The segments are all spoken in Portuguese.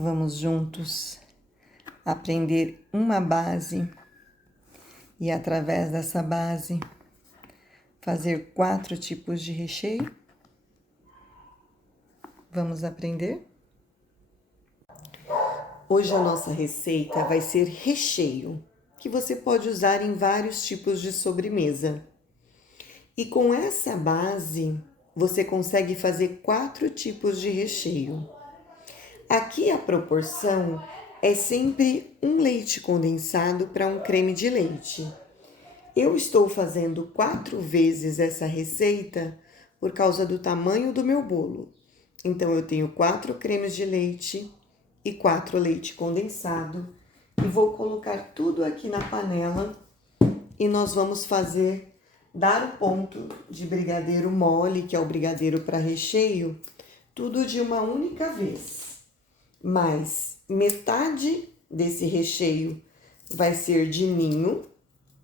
Vamos juntos aprender uma base e, através dessa base, fazer 4 tipos de recheio. Vamos aprender? Hoje a nossa receita vai ser recheio, que você pode usar em vários tipos de sobremesa. E com essa base, você consegue fazer 4 tipos de recheio. Aqui a proporção é sempre um leite condensado para um creme de leite. Eu estou fazendo 4 vezes essa receita por causa do tamanho do meu bolo. Então, eu tenho 4 cremes de leite e 4 leite condensado. E vou colocar tudo aqui na panela e nós vamos dar o ponto de brigadeiro mole, que é o brigadeiro para recheio, tudo de uma única vez. Mas metade desse recheio vai ser de ninho,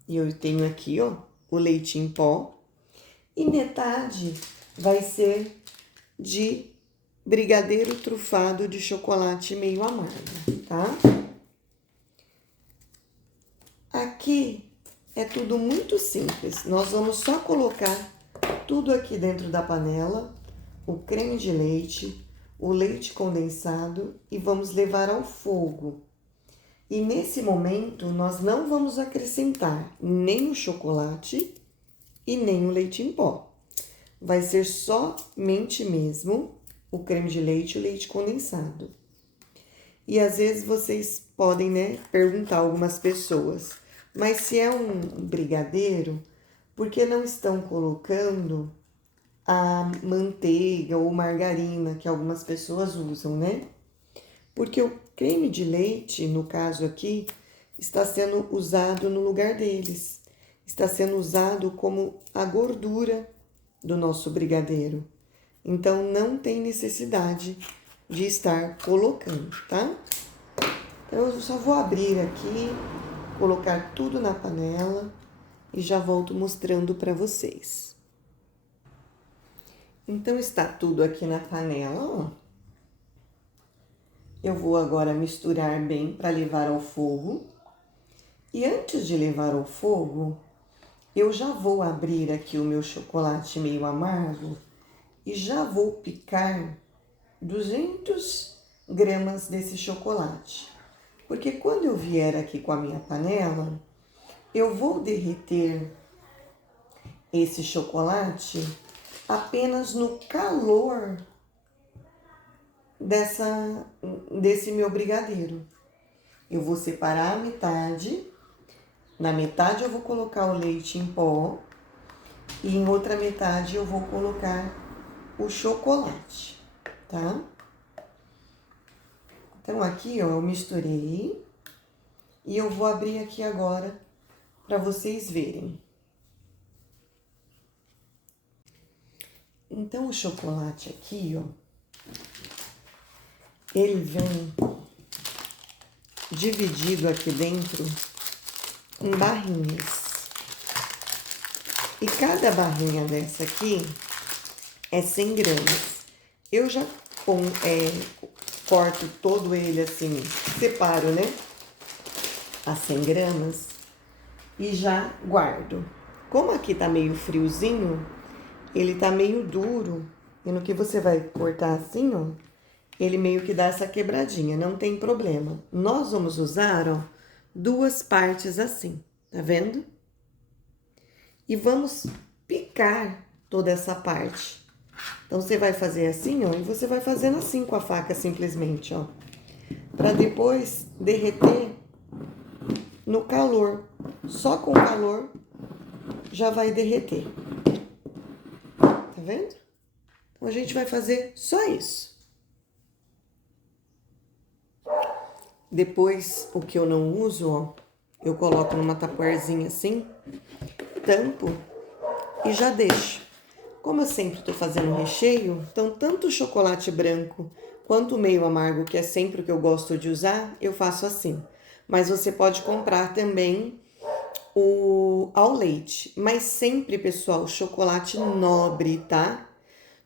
e eu tenho aqui, ó, o leite em pó, e metade vai ser de brigadeiro trufado de chocolate meio amargo, tá? Aqui é tudo muito simples. Nós vamos só colocar tudo aqui dentro da panela, o creme de leite, o leite condensado e vamos levar ao fogo. E nesse momento nós não vamos acrescentar nem o chocolate e nem o leite em pó. Vai ser somente mesmo o creme de leite e o leite condensado. E às vezes vocês podem, perguntar a algumas pessoas, mas se é um brigadeiro, por que não estão colocando a manteiga ou margarina que algumas pessoas usam, né? Porque o creme de leite, no caso aqui, está sendo usado no lugar deles. Está sendo usado como a gordura do nosso brigadeiro. Então, não tem necessidade de estar colocando, tá? Então, eu só vou abrir aqui, colocar tudo na panela e já volto mostrando para vocês. Então, está tudo aqui na panela, ó. Eu vou agora misturar bem para levar ao fogo. E antes de levar ao fogo, eu já vou abrir aqui o meu chocolate meio amargo e já vou picar 200 gramas desse chocolate. Porque quando eu vier aqui com a minha panela, eu vou derreter esse chocolate apenas no calor desse meu brigadeiro. Eu vou separar a metade. Na metade eu vou colocar o leite em pó e em outra metade eu vou colocar o chocolate, tá? Então aqui, ó, eu misturei e eu vou abrir aqui agora para vocês verem. Então o chocolate aqui, ó, ele vem dividido aqui dentro em barrinhas. E cada barrinha dessa aqui é 100 gramas. Eu já corto todo ele assim, separo, né? A 100 gramas e já guardo. Como aqui tá meio friozinho, ele tá meio duro. E no que você vai cortar assim, ó, ele meio que dá essa quebradinha, não tem problema. Nós vamos usar, ó, 2 partes assim, tá vendo? E vamos picar toda essa parte. Então, você vai fazer assim, ó, e você vai fazendo assim com a faca simplesmente, ó. Pra depois derreter no calor. Só com o calor já vai derreter. Tá vendo? Então, a gente vai fazer só isso. Depois, o que eu não uso, ó, eu coloco numa tapuerzinha assim, tampo e já deixo. Como eu sempre tô fazendo recheio, então tanto o chocolate branco quanto o meio amargo, que é sempre o que eu gosto de usar, eu faço assim. Mas você pode comprar também o ao leite. Mas sempre, pessoal, chocolate nobre, tá?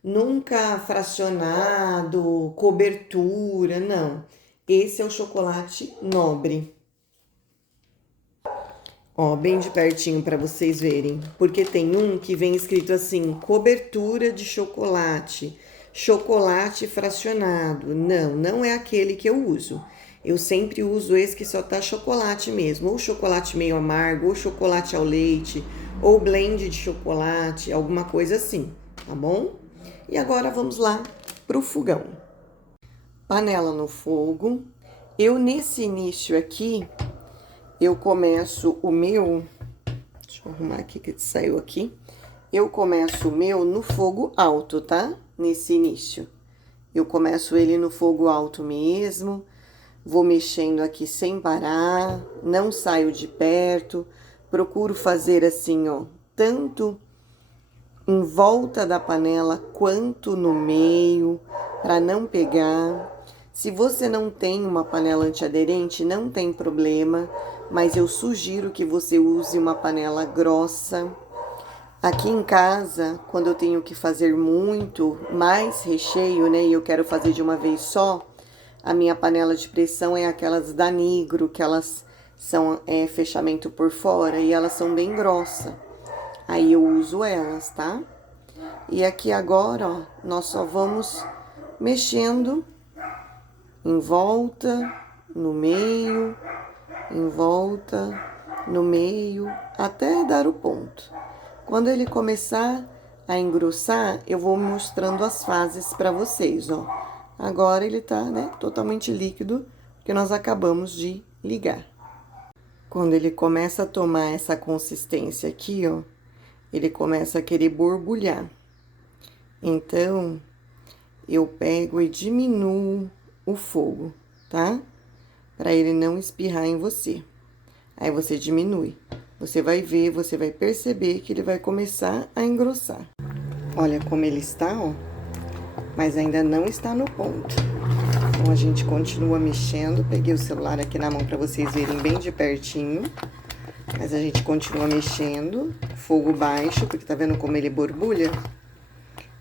Nunca fracionado, cobertura, não. Esse é o chocolate nobre. Ó, bem de pertinho para vocês verem. Porque tem um que vem escrito assim, cobertura de chocolate, chocolate fracionado. Não, não é aquele que eu uso. Eu sempre uso esse que só tá chocolate mesmo. Ou chocolate meio amargo, ou chocolate ao leite, ou blend de chocolate, alguma coisa assim, tá bom? E agora vamos lá pro fogão. Panela no fogo. Eu, nesse início aqui, eu começo o meu... Deixa eu arrumar aqui que saiu aqui. Eu começo o meu no fogo alto, tá? Nesse início. Eu começo ele no fogo alto mesmo. Vou mexendo aqui sem parar. Não saio de perto. Procuro fazer assim, ó. Tanto em volta da panela quanto no meio, para não pegar. Se você não tem uma panela antiaderente, não tem problema, mas eu sugiro que você use uma panela grossa. Aqui em casa, quando eu tenho que fazer muito, mais recheio, né, e eu quero fazer de uma vez só, a minha panela de pressão é aquelas da Nigro, que elas são fechamento por fora e elas são bem grossas. Aí eu uso elas, tá? E aqui agora, ó, nós só vamos mexendo em volta, no meio, em volta, no meio, até dar o ponto. Quando ele começar a engrossar, eu vou mostrando as fases para vocês, ó. Agora ele tá, né, totalmente líquido, porque nós acabamos de ligar. Quando ele começa a tomar essa consistência aqui, ó, ele começa a querer borbulhar. Então, eu pego e diminuo o fogo, tá? Para ele não espirrar em você. Aí você diminui. Você vai ver, você vai perceber que ele vai começar a engrossar. Olha como ele está, ó. Mas ainda não está no ponto. Então, a gente continua mexendo. Peguei o celular aqui na mão para vocês verem bem de pertinho. Mas a gente continua mexendo. Fogo baixo, porque tá vendo como ele borbulha?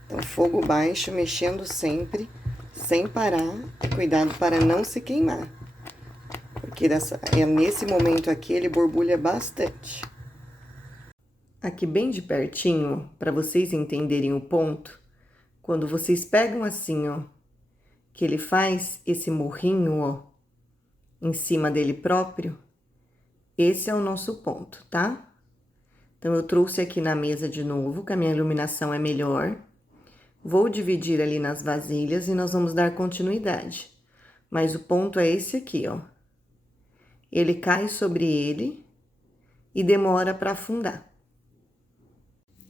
Então, fogo baixo, mexendo sempre, sem parar. Cuidado para não se queimar. Porque nesse momento aqui, ele borbulha bastante. Aqui bem de pertinho, para vocês entenderem o ponto, quando vocês pegam assim, ó, que ele faz esse morrinho, ó, em cima dele próprio, esse é o nosso ponto, tá? Então, eu trouxe aqui na mesa de novo, que a minha iluminação é melhor. Vou dividir ali nas vasilhas e nós vamos dar continuidade. Mas o ponto é esse aqui, ó. Ele cai sobre ele e demora para afundar.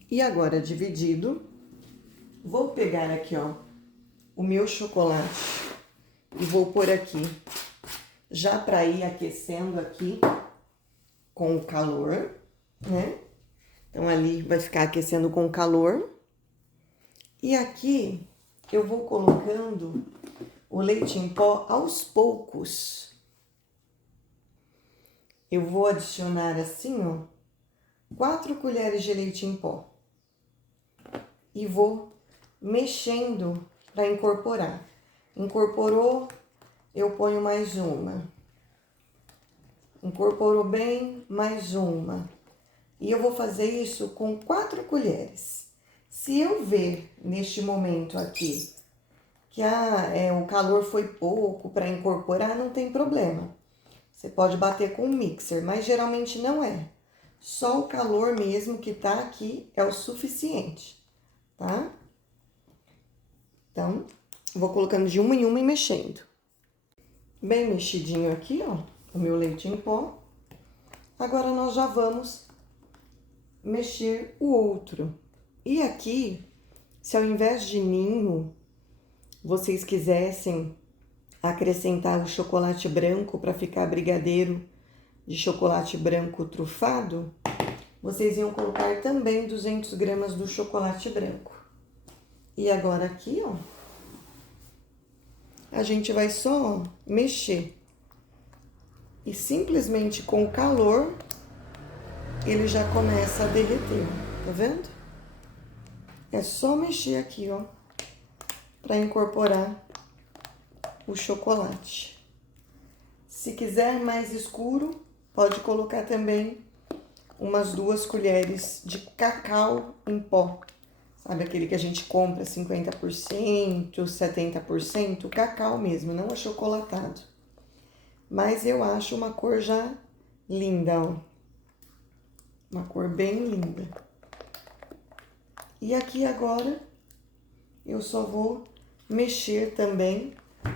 E agora, dividido, vou pegar aqui, ó, o meu chocolate e vou pôr aqui, já para ir aquecendo aqui com o calor, né? Então, ali vai ficar aquecendo com o calor. E aqui eu vou colocando o leite em pó aos poucos. Eu vou adicionar assim, ó, 4 colheres de leite em pó. E vou mexendo para incorporar. Incorporou, eu ponho mais uma. Incorporou bem, mais uma. E eu vou fazer isso com 4 colheres. Se eu ver neste momento aqui que o calor foi pouco para incorporar, não tem problema. Você pode bater com um mixer, mas geralmente não é. Só o calor mesmo que tá aqui é o suficiente, tá? Então, vou colocando de uma em uma e mexendo. Bem mexidinho aqui, ó, o meu leite em pó. Agora, nós já vamos mexer o outro. E aqui, se ao invés de ninho, vocês quisessem acrescentar o chocolate branco para ficar brigadeiro de chocolate branco trufado, vocês iam colocar também 200 gramas do chocolate branco. E agora aqui, ó, a gente vai só mexer. E simplesmente com o calor, ele já começa a derreter, tá vendo? É só mexer aqui, ó, para incorporar o chocolate. Se quiser mais escuro, pode colocar também umas 2 colheres de cacau em pó. Sabe aquele que a gente compra 50%, 70%? Cacau mesmo, não achocolatado. Mas eu acho uma cor já linda, ó. Uma cor bem linda. E aqui agora eu só vou mexer também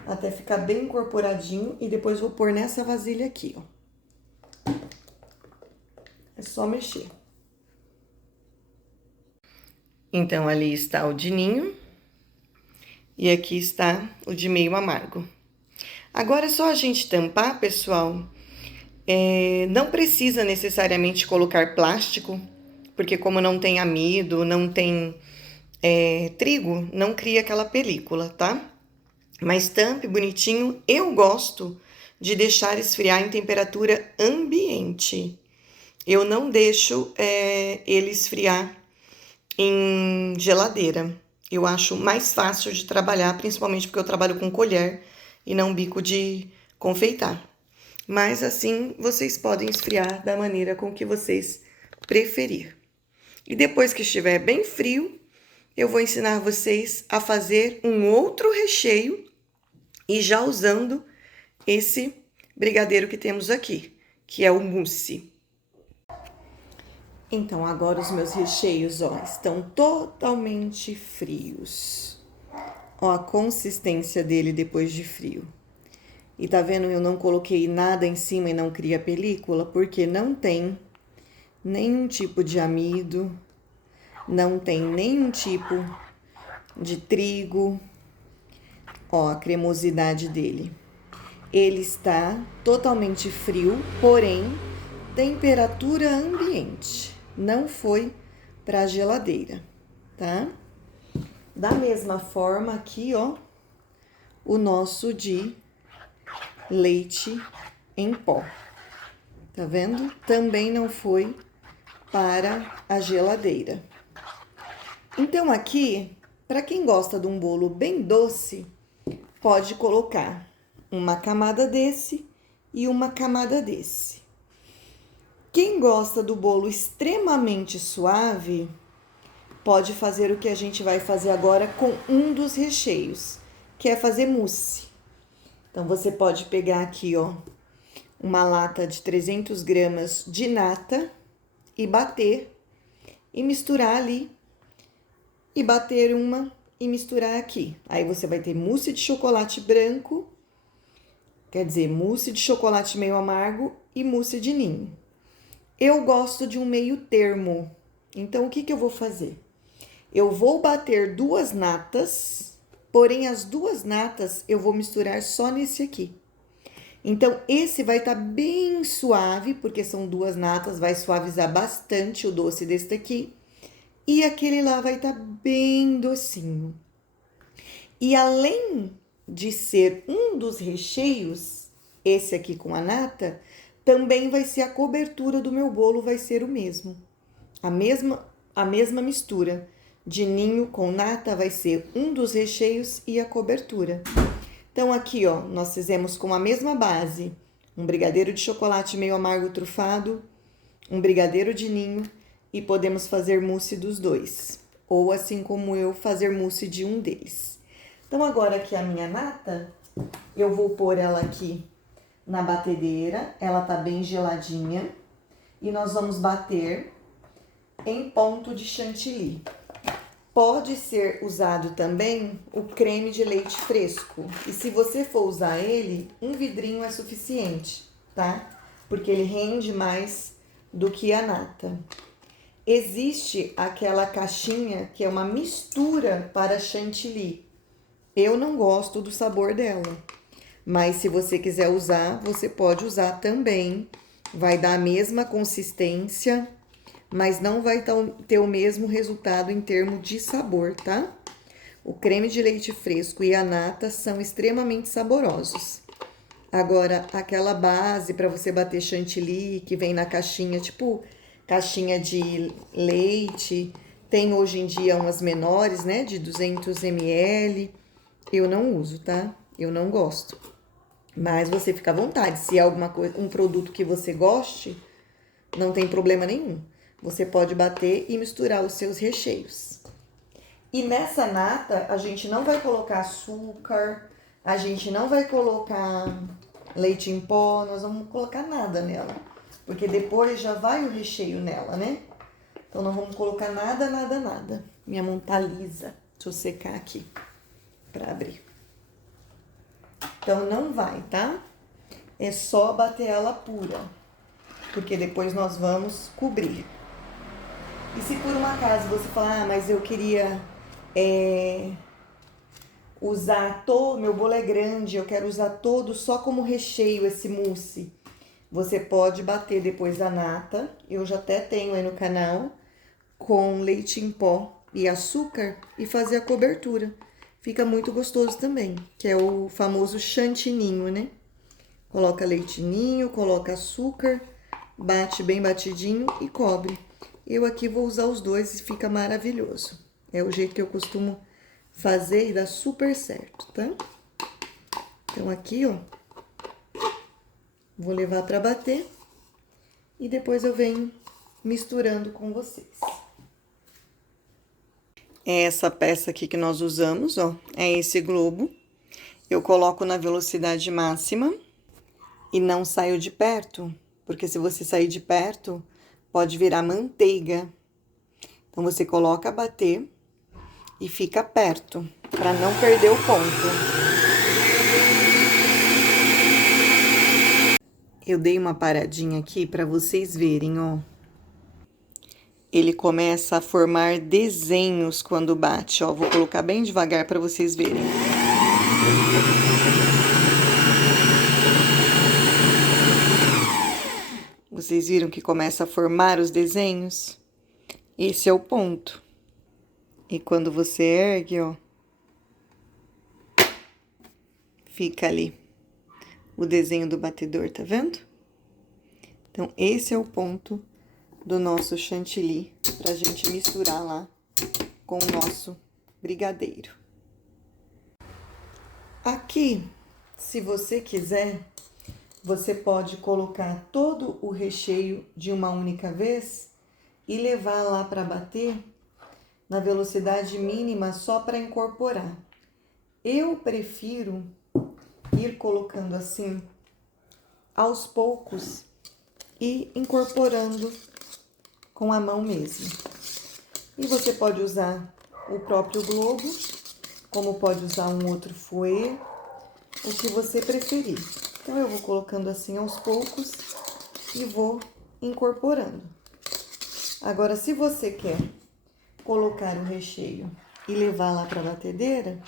até ficar bem incorporadinho e depois vou pôr nessa vasilha aqui, ó. É só mexer. Então, ali está o de ninho e aqui está o de meio amargo. Agora é só a gente tampar, pessoal. Não precisa necessariamente colocar plástico, porque como não tem amido, não tem trigo, não cria aquela película, tá? Mas tampe bonitinho. Eu gosto de deixar esfriar em temperatura ambiente. Eu não deixo ele esfriar em geladeira. Eu acho mais fácil de trabalhar, principalmente porque eu trabalho com colher e não bico de confeitar. Mas assim, vocês podem esfriar da maneira com que vocês preferir. E depois que estiver bem frio, eu vou ensinar vocês a fazer um outro recheio e já usando esse brigadeiro que temos aqui, que é o mousse. Então, agora os meus recheios, ó, estão totalmente frios. Ó, a consistência dele depois de frio. E tá vendo, eu não coloquei nada em cima e não cria película, porque não tem nenhum tipo de amido, não tem nenhum tipo de trigo. Ó, a cremosidade dele. Ele está totalmente frio, porém, temperatura ambiente. Não foi para a geladeira, tá? Da mesma forma aqui, ó, o nosso de leite em pó. Tá vendo? Também não foi para a geladeira. Então aqui, para quem gosta de um bolo bem doce, pode colocar uma camada desse e uma camada desse. Quem gosta do bolo extremamente suave, pode fazer o que a gente vai fazer agora com um dos recheios, que é fazer mousse. Então, você pode pegar aqui, ó, uma lata de 300 gramas de nata e bater, e misturar ali, e bater uma e misturar aqui. Aí, você vai ter mousse de chocolate branco, quer dizer, mousse de chocolate meio amargo e mousse de ninho. Eu gosto de um meio termo, então o que eu vou fazer? Eu vou bater 2 natas, porém as 2 natas eu vou misturar só nesse aqui. Então, esse vai estar bem suave, porque são 2 natas, vai suavizar bastante o doce desse daqui. E aquele lá vai estar bem docinho. E além de ser um dos recheios, esse aqui com a nata, também vai ser a cobertura do meu bolo, vai ser o mesmo. A mesma mistura de ninho com nata vai ser um dos recheios e a cobertura. Então, aqui, ó, nós fizemos com a mesma base um brigadeiro de chocolate meio amargo trufado, um brigadeiro de ninho e podemos fazer mousse dos dois. Ou assim como eu, fazer mousse de um deles. Então, agora aqui a minha nata, eu vou pôr ela aqui na batedeira, ela tá bem geladinha. E nós vamos bater em ponto de chantilly. Pode ser usado também o creme de leite fresco. E se você for usar ele, um vidrinho é suficiente, tá? Porque ele rende mais do que a nata. Existe aquela caixinha que é uma mistura para chantilly. Eu não gosto do sabor dela. Mas se você quiser usar, você pode usar também. Vai dar a mesma consistência, mas não vai ter o mesmo resultado em termos de sabor, tá? O creme de leite fresco e a nata são extremamente saborosos. Agora, aquela base para você bater chantilly, que vem na caixinha, tipo caixinha de leite, tem hoje em dia umas menores, né, de 200 ml. Eu não uso, tá? Eu não gosto. Mas você fica à vontade. Se é alguma coisa, um produto que você goste, não tem problema nenhum. Você pode bater e misturar os seus recheios. E nessa nata, a gente não vai colocar açúcar, a gente não vai colocar leite em pó, nós não vamos colocar nada nela. Porque depois já vai o recheio nela, né? Então, não vamos colocar nada, nada, nada. Minha mão tá lisa. Deixa eu secar aqui pra abrir. Então, não vai, tá? É só bater ela pura. Porque depois nós vamos cobrir. E se por um acaso você falar, mas eu queria usar todo, meu bolo é grande, eu quero usar todo só como recheio esse mousse. Você pode bater depois a nata, eu já até tenho aí no canal, com leite em pó e açúcar e fazer a cobertura. Fica muito gostoso também, que é o famoso chantininho, né? Coloca leite ninho, coloca açúcar, bate bem batidinho e cobre. Eu aqui vou usar os dois e fica maravilhoso. É o jeito que eu costumo fazer e dá super certo, tá? Então aqui, ó, vou levar para bater e depois eu venho misturando com vocês. É essa peça aqui que nós usamos, ó, é esse globo. Eu coloco na velocidade máxima e não saio de perto, porque se você sair de perto, pode virar manteiga. Então, você coloca a bater e fica perto, para não perder o ponto. Eu dei uma paradinha aqui para vocês verem, ó. Ele começa a formar desenhos quando bate, ó. Vou colocar bem devagar para vocês verem. Vocês viram que começa a formar os desenhos? Esse é o ponto. E quando você ergue, ó, fica ali o desenho do batedor, tá vendo? Então, esse é o ponto do nosso chantilly pra gente misturar lá com o nosso brigadeiro. Aqui, se você quiser, você pode colocar todo o recheio de uma única vez e levar lá para bater na velocidade mínima só para incorporar. Eu prefiro ir colocando assim aos poucos e incorporando com a mão mesmo. E você pode usar o próprio globo, como pode usar um outro fouet, o que você preferir. Então, eu vou colocando assim aos poucos e vou incorporando. Agora, se você quer colocar o recheio e levar lá para a batedeira,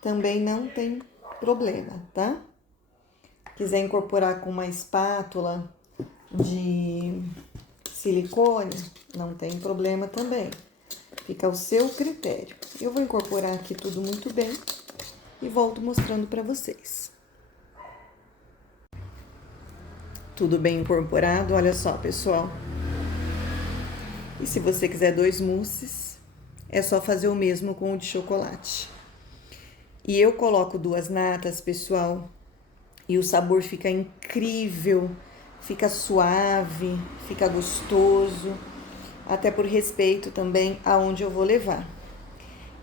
também não tem problema, tá? Quiser incorporar com uma espátula de silicone, não tem problema também. Fica ao seu critério. Eu vou incorporar aqui tudo muito bem e volto mostrando para vocês. Tudo bem incorporado, olha só, pessoal. E se você quiser 2 mousses, é só fazer o mesmo com o de chocolate. E eu coloco 2 natas, pessoal, e o sabor fica incrível, fica suave, fica gostoso, até por respeito também aonde eu vou levar.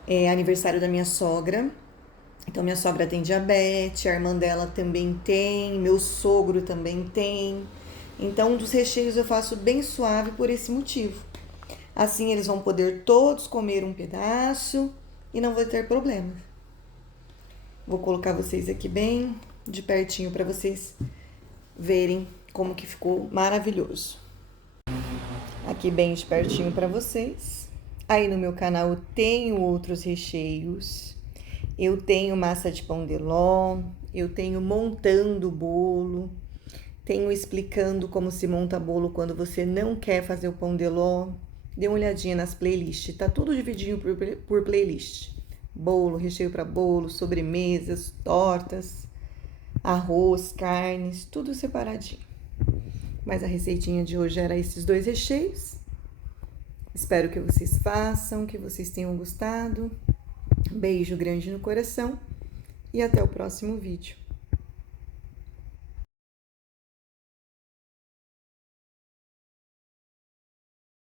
É aniversário da minha sogra, então minha sogra tem diabetes, a irmã dela também tem, meu sogro também tem. Então, um dos recheios eu faço bem suave por esse motivo. Assim, eles vão poder todos comer um pedaço e não vai ter problema. Vou colocar vocês aqui bem de pertinho para vocês verem como que ficou maravilhoso. Aqui bem de pertinho para vocês. Aí no meu canal eu tenho outros recheios. Eu tenho massa de pão de ló, eu tenho montando bolo, tenho explicando como se monta bolo quando você não quer fazer o pão de ló. Dê uma olhadinha nas playlists, tá tudo divididinho por playlist. Bolo, recheio para bolo, sobremesas, tortas, arroz, carnes, tudo separadinho. Mas a receitinha de hoje era esses 2 recheios. Espero que vocês façam, que vocês tenham gostado. Beijo grande no coração e até o próximo vídeo.